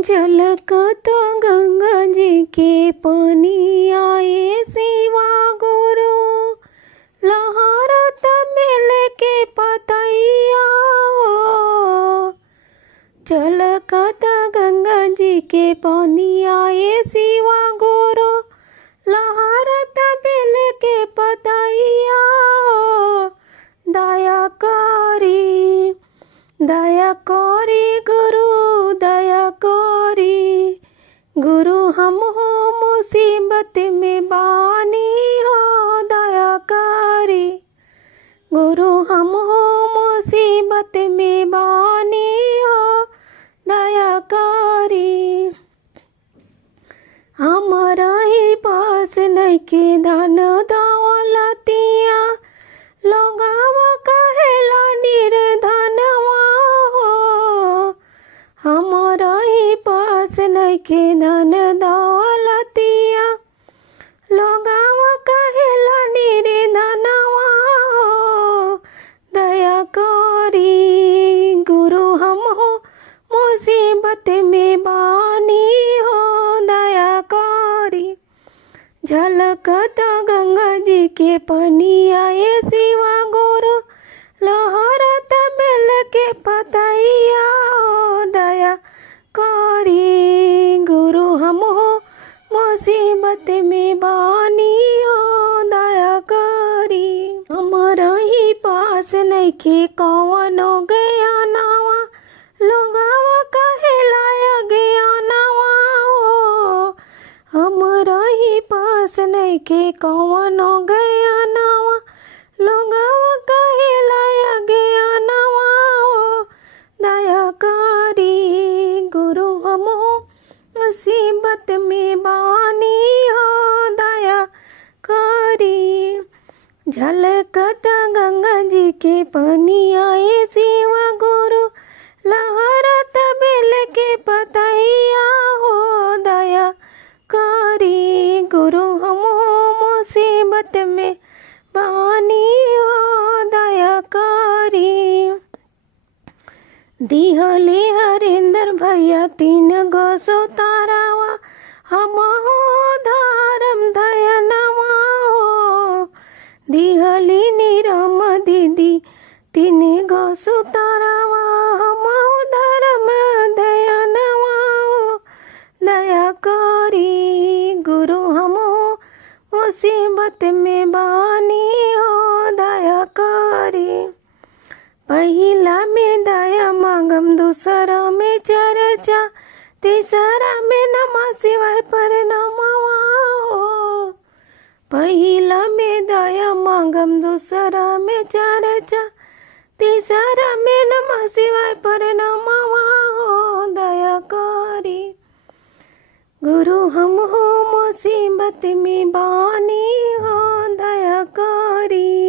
झलकत गंगा जी के पानी आए शिवा गुरु, लहरत बेल के पतैया हो। झलकत गंगा जी के पानी आए शिवा गुरु, लहरत बेल के पतैया हो। दया करी गुरु, दया करी गुरु, हम हो मुसीबत में बानी हो। दया करी गुरु, हम हो मुसीबत में बानी हो। दया करी हमारा ही पास नइखे धन दौलतिया, लोगावा कहेला निर्धनवा हो। हमारा ही पास नइखे धन दौलतिया, लोगावा कहेला निर्धनवा हो। दया करी गुरु, हम हो मुसीबत में बानी हो। दया करी झलकत गंगा जी के पानी आए शिवा गुरु, लहरत बेल के पतैया हो। दया करी गुरु, हम हो मुसीबत में बानी हो। दया करी हमारा ही पास नइखे कवनो ज्ञानवा, लोगावा कहेला अज्ञानवा हो। हमारा ही पास नइखे कवनो ज्ञानवा, लोगावा कहेला अज्ञानवा हो। दया करी गुरु, हम हो मुसीबत में बानी हो। दया करी झलकत गंगा जी के पानी आए शिवा गुरु, लहरत बेल के पतैया हो। दया करी गुरु, हम हो मुसीबत में बानी हो। दया करी दिहले हरेंद्र भैया 3 गो सुतारावा, हम हो धर्म धयनवा हो। दिहली निरम दीदी 3 गो सुतारावा, हम हो धर्म धयनवा हो। दया करी गुरु, हम हो मुसीबत में बानी हो। दया करी पहिला में दया मांगम, दूसरा में चर्चा, तीसरा में नमः शिवाय परनामवा हो। पहिला में दया मांगम, दूसरा में चर्चा, तीसरा में नमः शिवाय परनामवा हो। दया करी गुरु, हम हो मुसीबत में बानी हो। दया करी।